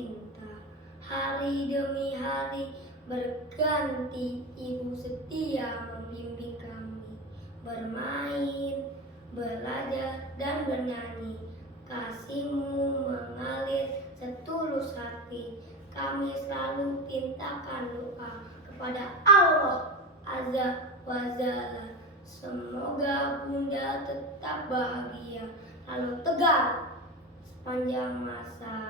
cinta. Hari demi hari berganti, ibu setia membimbing kami. Bermain, belajar, dan bernyanyi. Kasihmu mengalir setulus hati. Kami selalu pintakan doa kepada Allah Azza wa Jalla. Semoga Bunda tetap bahagia, lalu tegar sepanjang masa.